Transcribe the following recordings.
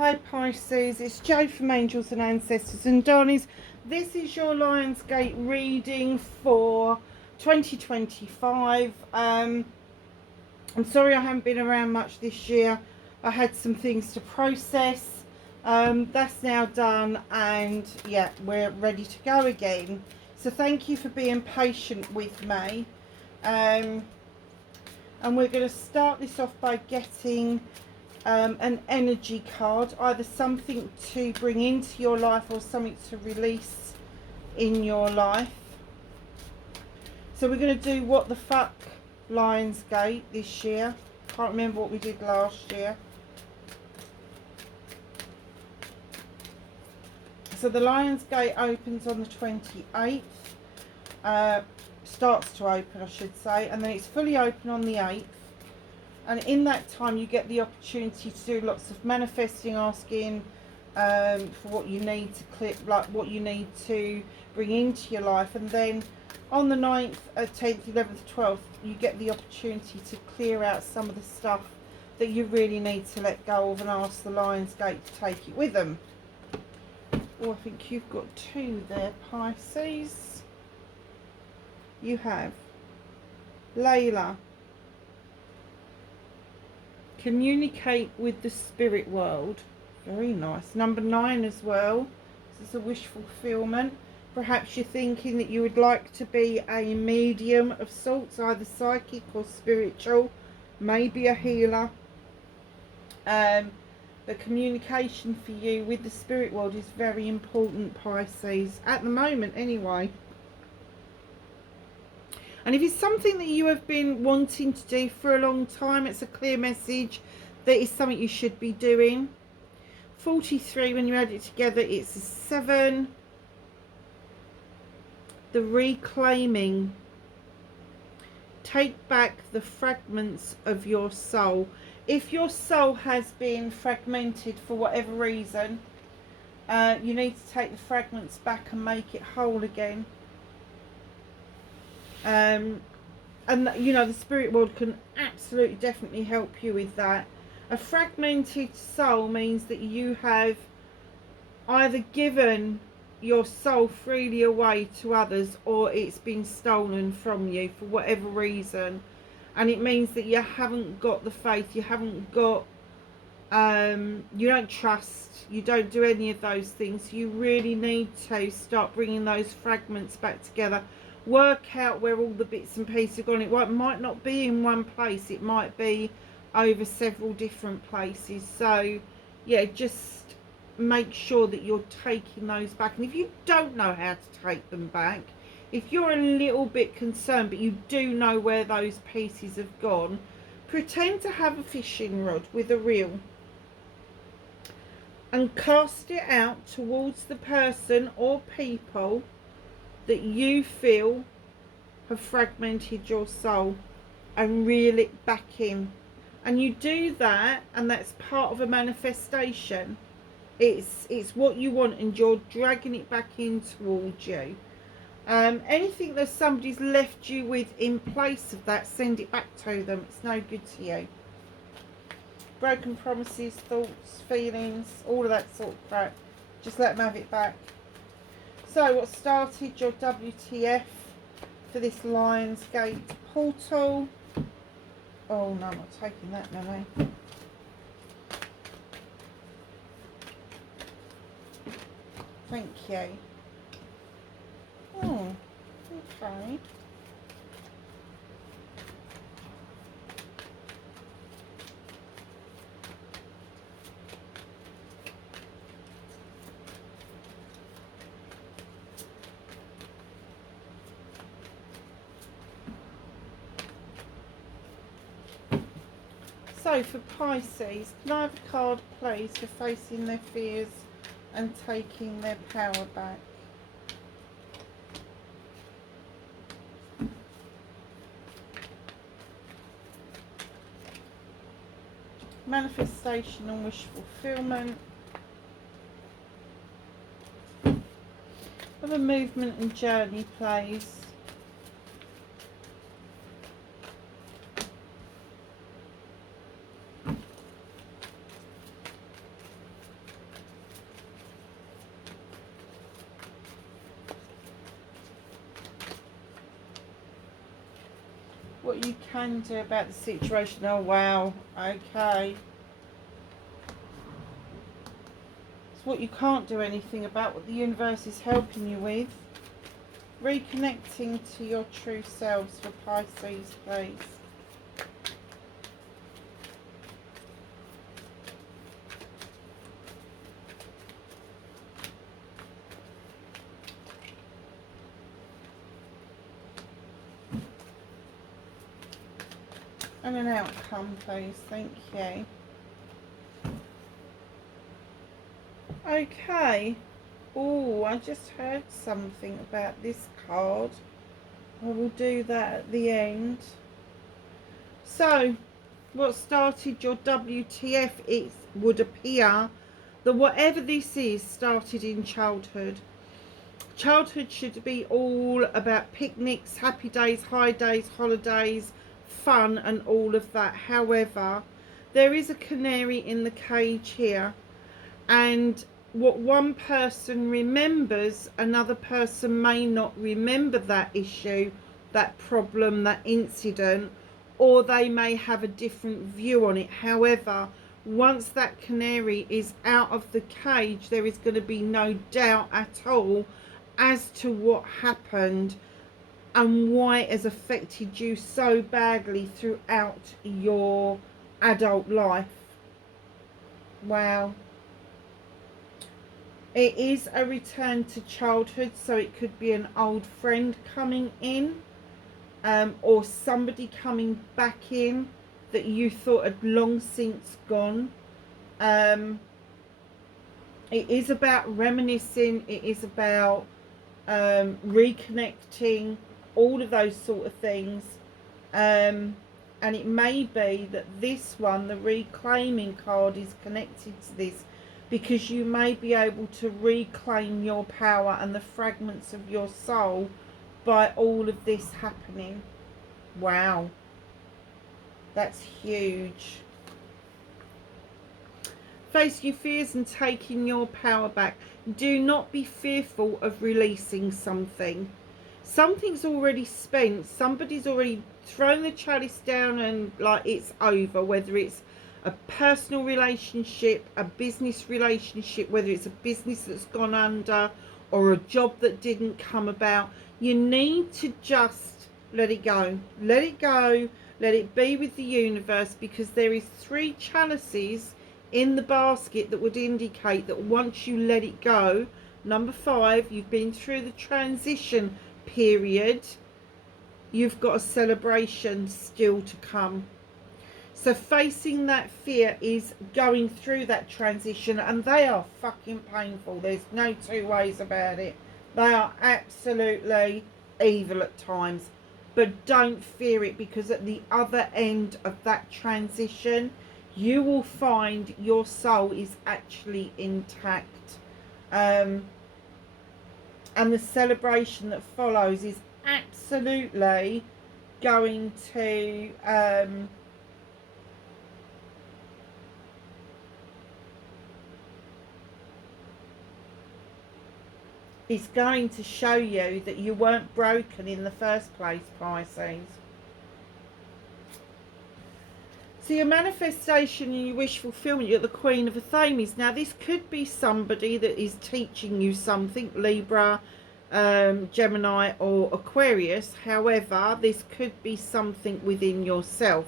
Hi Pisces, it's Jo from Angels and Ancestors and Darnies. This is your Lions Gate reading for 2025. I'm sorry I haven't been around much this year. I had some things to process. That's now done, and yeah, we're ready to go again. So thank you for being patient with me. And we're going to start this off by getting an energy card, either something to bring into your life or something to release in your life. So we're going to do what the fuck Lions Gate this year. Can't remember what we did last year. So the Lions Gate opens on the 28th. Starts to open, I should say, and then it's fully open on the 8th. And in that time you get the opportunity to do lots of manifesting, asking for what you need to clear, like what you need to bring into your life. And then on the 9th, 10th, 11th, 12th, you get the opportunity to clear out some of the stuff that you really need to let go of and ask the Lions Gate to take it with them. Oh, I think you've got two there, Pisces. You have Layla. Communicate with the spirit world. Very nice. Number 9 as well. This is a wish fulfillment. Perhaps you're thinking that you would like to be a medium of sorts, either psychic or spiritual, maybe a healer. The communication for you with the spirit world is very important, Pisces, at the moment anyway. And if it's something that you have been wanting to do for a long time, it's a clear message that is something you should be doing. 43, when you add it together, it's a 7. The reclaiming. Take back the fragments of your soul. If your soul has been fragmented for whatever reason, you need to take the fragments back and make it whole again. And you know, the spirit world can absolutely definitely help you with that. A fragmented soul means that you have either given your soul freely away to others, or it's been stolen from you for whatever reason. And it means that you haven't got the faith, you haven't got you don't trust, you don't do any of those things. You really need to start bringing those fragments back together. Work out where all the bits and pieces are gone. It might not be in one place, it might be over several different places. So yeah, just make sure that you're taking those back. And if you don't know how to take them back, if you're a little bit concerned but you do know where those pieces have gone, pretend to have a fishing rod with a reel and cast it out towards the person or people that you feel have fragmented your soul, and reel it back in. And you do that, and that's part of a manifestation. It's what you want, and you're dragging it back in towards you. Anything that somebody's left you with in place of that, send it back to them. It's no good to you. Broken promises, thoughts, feelings, all of that sort of crap, just let them have it back. So what started your WTF for this Lions Gate portal? Oh no, I'm not taking that, am I? Thank you. Oh, okay. So for Pisces, can I have a card please for facing their fears and taking their power back? Manifestation and wish fulfillment. Have a movement and journey please. what you can do about the situation. Oh, wow. Okay. It's what you can't do anything about, what the universe is helping you with. Reconnecting to your true selves for Pisces, please. And an outcome, please. Thank you. Okay. Oh, I just heard something about this card. I will do that at the end. So, what started your WTF, it would appear that whatever this is started in childhood. Childhood should be all about picnics, happy days, high days, holidays, fun and all of that. However, there is a canary in the cage here, and what one person remembers, another person may not remember that issue, that problem, that incident, or they may have a different view on it. However, once that canary is out of the cage, there is going to be no doubt at all as to what happened and why it has affected you so badly throughout your adult life. Wow. It is a return to childhood, so it could be an old friend coming in, or somebody coming back in that you thought had long since gone. It is about reminiscing, it is about reconnecting, all of those sort of things. And it may be that this one, the reclaiming card, is connected to this, because you may be able to reclaim your power and the fragments of your soul by all of this happening. Wow, that's huge. Face your fears and taking your power back. Do not be fearful of releasing something. Something's already spent. Somebody's already thrown the chalice down and like it's over, whether it's a personal relationship, a business relationship, whether it's a business that's gone under or a job that didn't come about. You need to just let it go. Let it go. Let it be with the universe, because there is 3 chalices in the basket that would indicate that once you let it go, number 5, you've been through the transition period, you've got a celebration still to come. So facing that fear is going through that transition, and they are fucking painful. There's no 2 ways about it. They are absolutely evil at times. But don't fear it, because at the other end of that transition, you will find your soul is actually intact. And the celebration that follows is absolutely going to is going to show you that you weren't broken in the first place, Pisces. So your manifestation and your wish fulfillment, you're the Queen of Athames. Now this could be somebody that is teaching you something, Libra, Gemini or Aquarius. However, this could be something within yourself.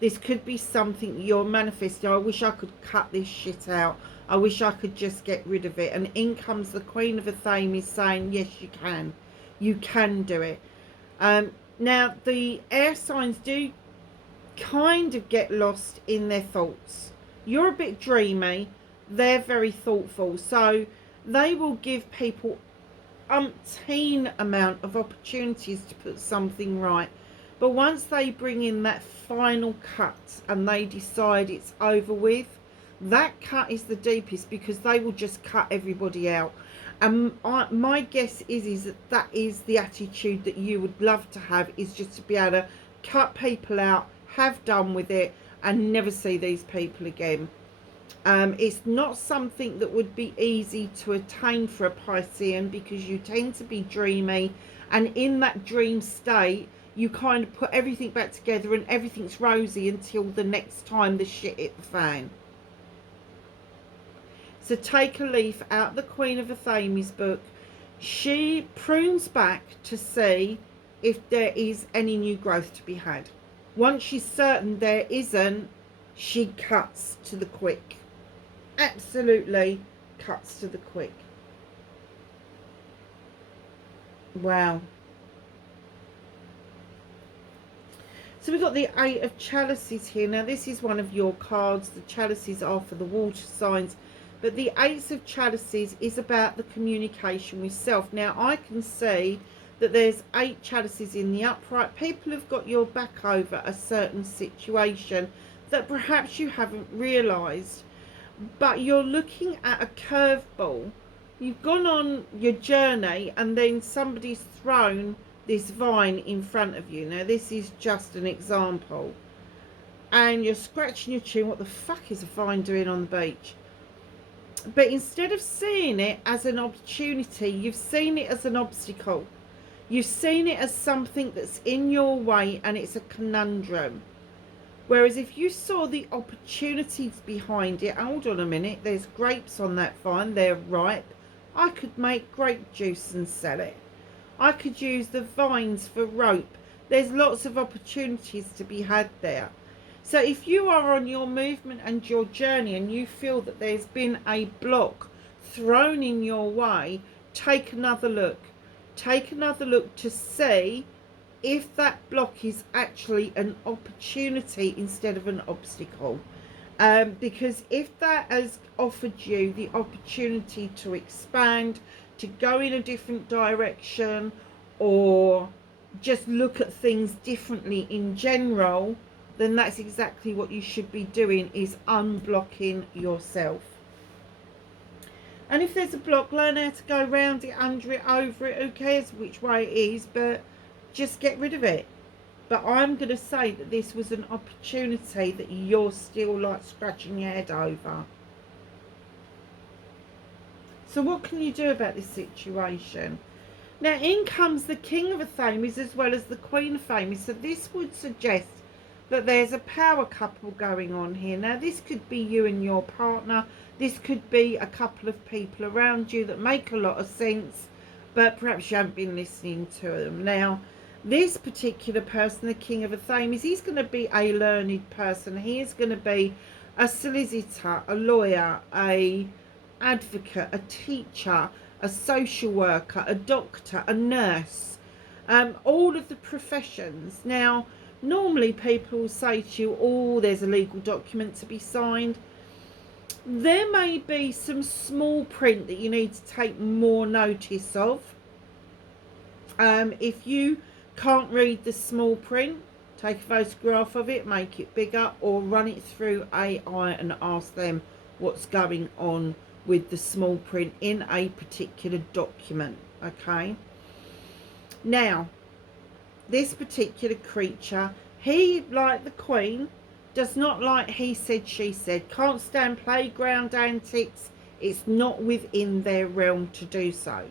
This could be something you're manifesting. I wish I could cut this shit out. I wish I could just get rid of it. And in comes the Queen of Athames saying, yes, you can. You can do it. Now, the air signs do kind of get lost in their thoughts. You're a bit dreamy. They're very thoughtful. So they will give people umpteen amount of opportunities to put something right. But once they bring in that final cut and they decide it's over with, that cut is the deepest, because they will just cut everybody out. And my guess is that is the attitude that you would love to have, is just to be able to cut people out, have done with it, and never see these people again. It's not something that would be easy to attain for a Piscean, because you tend to be dreamy, and in that dream state you kind of put everything back together and everything's rosy until the next time the shit hit the fan. So take a leaf out the Queen of Athames book. She prunes back to see if there is any new growth to be had. Once she's certain there isn't, she cuts to the quick. Absolutely cuts to the quick. Wow. So we've got the Eight of Chalices here. Now this is one of your cards. The chalices are for the water signs. But the Eight of Chalices is about the communication with self. Now I can see that there's 8 chalices in the upright. People have got your back over a certain situation that perhaps you haven't realised. But you're looking at a curveball. You've gone on your journey and then somebody's thrown this vine in front of you. Now this is just an example. And you're scratching your chin. What the fuck is a vine doing on the beach? But instead of seeing it as an opportunity, you've seen it as an obstacle. You've seen it as something that's in your way and it's a conundrum. Whereas if you saw the opportunities behind it, hold on a minute, there's grapes on that vine, they're ripe. I could make grape juice and sell it. I could use the vines for rope. There's lots of opportunities to be had there. So if you are on your movement and your journey and you feel that there's been a block thrown in your way, take another look. Take another look to see if that block is actually an opportunity instead of an obstacle. Because if that has offered you the opportunity to expand, to go in a different direction, or just look at things differently in general, then that's exactly what you should be doing, is unblocking yourself. And if there's a block, learn how to go around it, under it, over it. Who cares which way it is, but just get rid of it. But I'm going to say that this was an opportunity that you're still like scratching your head over. So what can you do about this situation? Now in comes the King of Athames as well as the Queen of Athames. So this would suggest that there's a power couple going on here. Now this could be you and your partner. This could be a couple of people around you that make a lot of sense, but perhaps you haven't been listening to them. Now this particular person, the King of Athames, he's going to be a learned person. He is going to be a solicitor, a lawyer, a advocate, a teacher, a social worker, a doctor, a nurse, all of the professions. Now normally people will say to you, oh, there's a legal document to be signed. There may be some small print that you need to take more notice of. If you can't read the small print, take a photograph of it, make it bigger, or run it through AI and ask them what's going on with the small print in a particular document. Okay, now this particular creature, he, like the Queen, does not like he said, she said, can't stand playground antics. It's not within their realm to do so.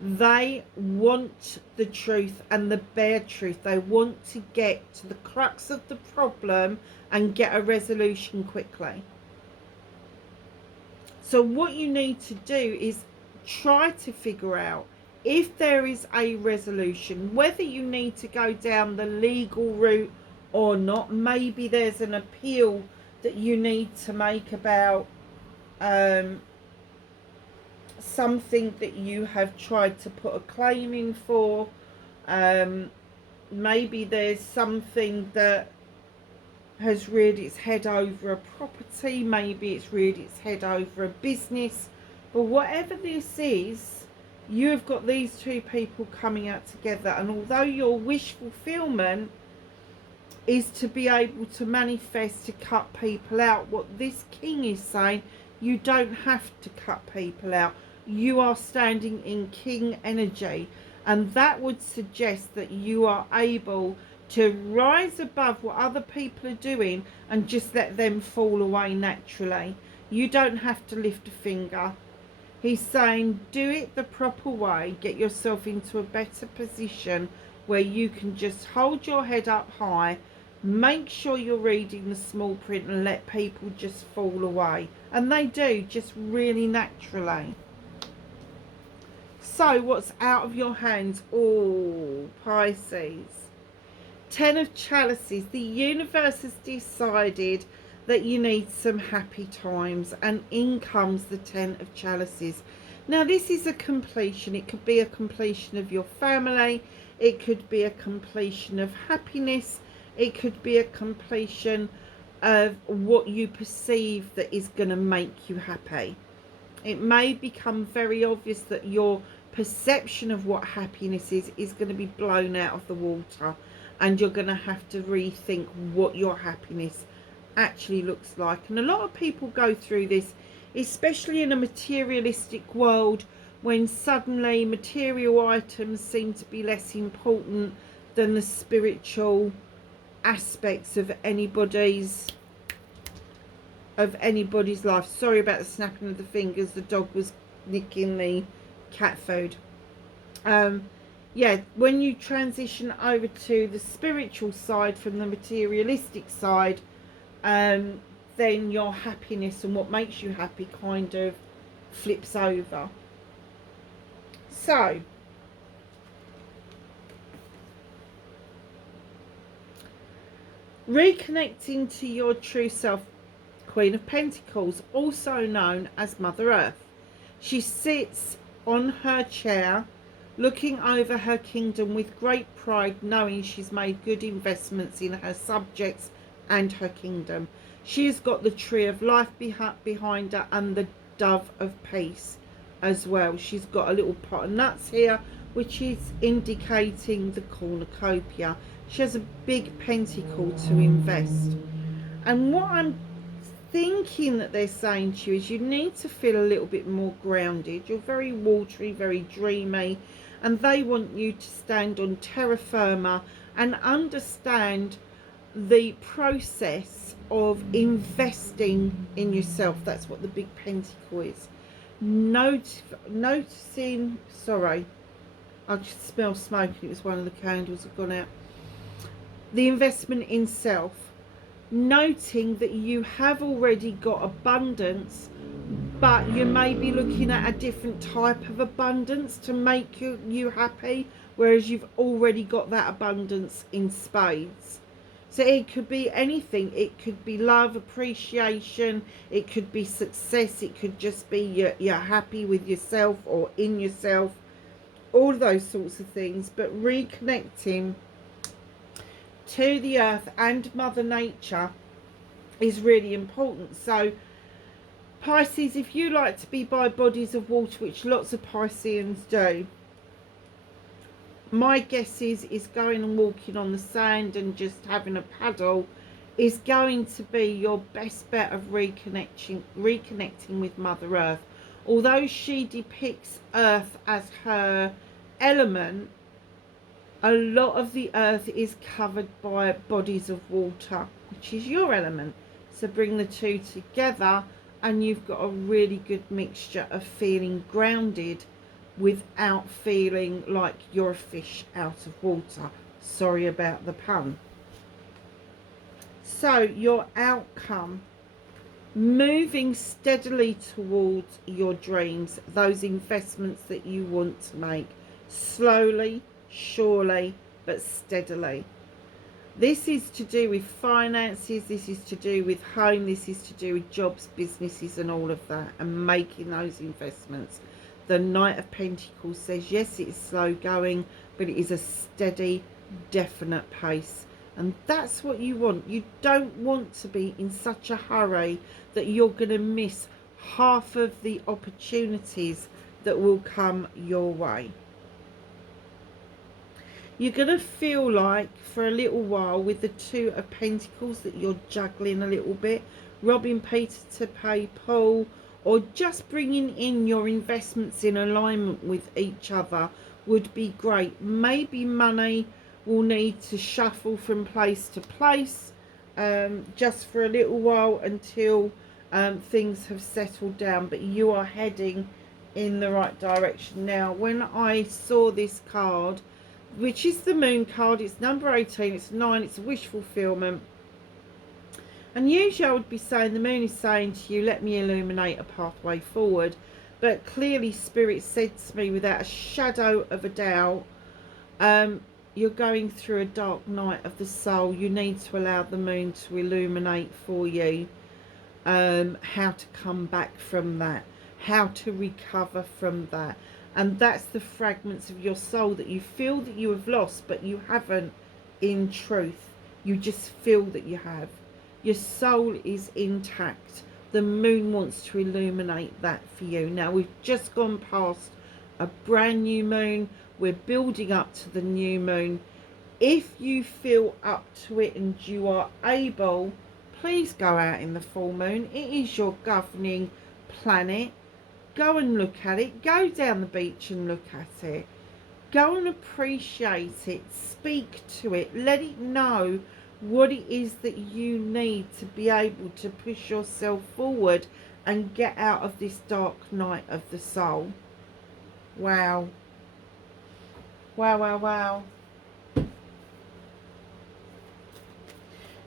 They want the truth and the bare truth. They want to get to the crux of the problem and get a resolution quickly. So what you need to do is try to figure out if there is a resolution, whether you need to go down the legal route or not. Maybe there's an appeal that you need to make about something that you have tried to put a claim in for. Maybe there's something that has reared its head over a property. Maybe it's reared its head over a business. But whatever this is, you have got these two people coming out together. And although your wish fulfillment is to be able to manifest to cut people out, what this king is saying, you don't have to cut people out. You are standing in king energy, and that would suggest that you are able to rise above what other people are doing and just let them fall away naturally. You don't have to lift a finger. He's saying do it the proper way, get yourself into a better position where you can just hold your head up high, make sure you're reading the small print, and let people just fall away. And they do, just really naturally. So what's out of your hands? Oh, Pisces. 10 of Chalices. The universe has decided that you need some happy times, and in comes the 10 of Chalices. Now this is a completion. It could be a completion of your family, it could be a completion of happiness, it could be a completion of what you perceive that is going to make you happy. It may become very obvious that your perception of what happiness is going to be blown out of the water, and you're going to have to rethink what your happiness actually looks like. And a lot of people go through this, especially in a materialistic world, when suddenly material items seem to be less important than the spiritual aspects of anybody's life. Sorry about the snapping of the fingers, the dog was nicking the cat food. Yeah, when you transition over to the spiritual side from the materialistic side, then your happiness and what makes you happy kind of flips over. So reconnecting to your true self. Queen of Pentacles, also known as Mother Earth. She sits on her chair looking over her kingdom with great pride, knowing she's made good investments in her subjects and her kingdom. She's got the tree of life behind her and the dove of peace as well. She's got a little pot of nuts here, which is indicating the cornucopia. She has a big pentacle to invest. And what I'm thinking that they're saying to you is you need to feel a little bit more grounded. You're very watery, very dreamy, and they want you to stand on terra firma and understand the process of investing in yourself. That's what the big pentacle is. Noticing, sorry, I just smell smoke. It was one of the candles that gone out. The investment in self. Noting that you have already got abundance, but you may be looking at a different type of abundance to make you happy, whereas you've already got that abundance in spades. So it could be anything. It could be love, appreciation, it could be success, it could just be you're happy with yourself or in yourself, all those sorts of things. But reconnecting to the earth and Mother Nature is really important. So Pisces, if you like to be by bodies of water, which lots of Pisceans do, my guess is going and walking on the sand and just having a paddle is going to be your best bet of reconnecting with Mother Earth. Although she depicts Earth as her element, a lot of the earth is covered by bodies of water, which is your element. So bring the two together and you've got a really good mixture of feeling grounded without feeling like you're a fish out of water. Sorry about the pun. So your outcome, moving steadily towards your dreams, those investments that you want to make, slowly, surely, but steadily. This is to do with finances, this is to do with home, this is to do with jobs, businesses and all of that, and making those investments. The Knight of Pentacles says yes, it is slow going, but it is a steady, definite pace. And that's what you want. You don't want to be in such a hurry that you're going to miss half of the opportunities that will come your way. You're going to feel like for a little while with the Two of Pentacles that you're juggling a little bit, robbing Peter to pay Paul, or just bringing in your investments in alignment with each other would be great. Maybe money will need to shuffle from place to place just for a little while until things have settled down, but you are heading in the right direction. Now, when I saw this card, which is the moon card. It's number 18, it's 9, it's a wish fulfillment. And usually I would be saying, the moon is saying to you, let me illuminate a pathway forward. But clearly Spirit said to me without a shadow of a doubt, you're going through a dark night of the soul. You need to allow the moon to illuminate for you how to come back from that, how to recover from that. And that's the fragments of your soul that you feel that you have lost, but you haven't in truth. You just feel that you have. Your soul is intact. The moon wants to illuminate that for you. Now, we've just gone past a brand new moon. We're building up to the new moon. If you feel up to it and you are able, please go out in the full moon. It is your governing planet. Go and look at it. Go down the beach and look at it. Go and appreciate it. Speak to it. Let it know what it is that you need to be able to push yourself forward and get out of this dark night of the soul. Wow. Wow, wow, wow.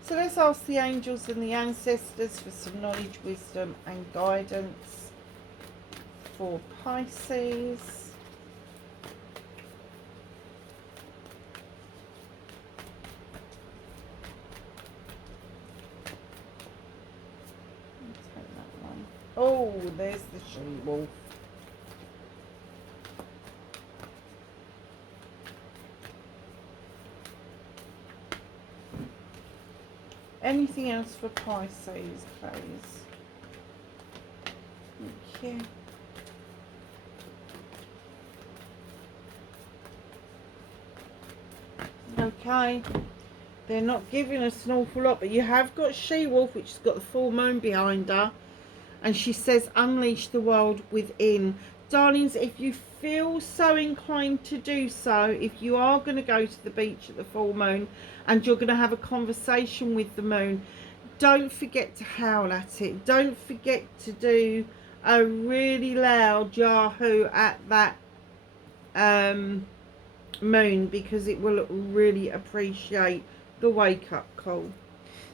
So let's ask the angels and the ancestors for some knowledge, wisdom and guidance for Pisces. Oh, there's the she-wolf. Anything else for Pisces, please? Thank you. Okay. They're not giving us an awful lot, but you have got she-wolf, which has got the full moon behind her. And she says, unleash the world within. Darlings, if you feel so inclined to do so, if you are going to go to the beach at the full moon and you're going to have a conversation with the moon, don't forget to howl at it. Don't forget to do a really loud yahoo at that moon, because it will really appreciate the wake-up call.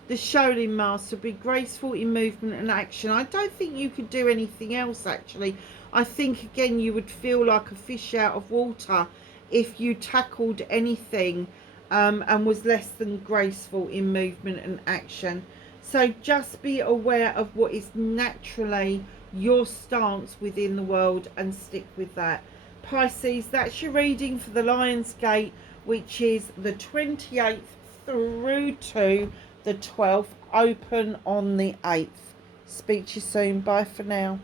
The Shaolin Master, be graceful in movement and action. I don't think you could do anything else, actually. I think, again, you would feel like a fish out of water if you tackled anything and was less than graceful in movement and action. So just be aware of what is naturally your stance within the world and stick with that. Pisces, that's your reading for the Lions Gate, which is the 28th through to the 12th, open on the 8th. Speak to you soon. Bye for now.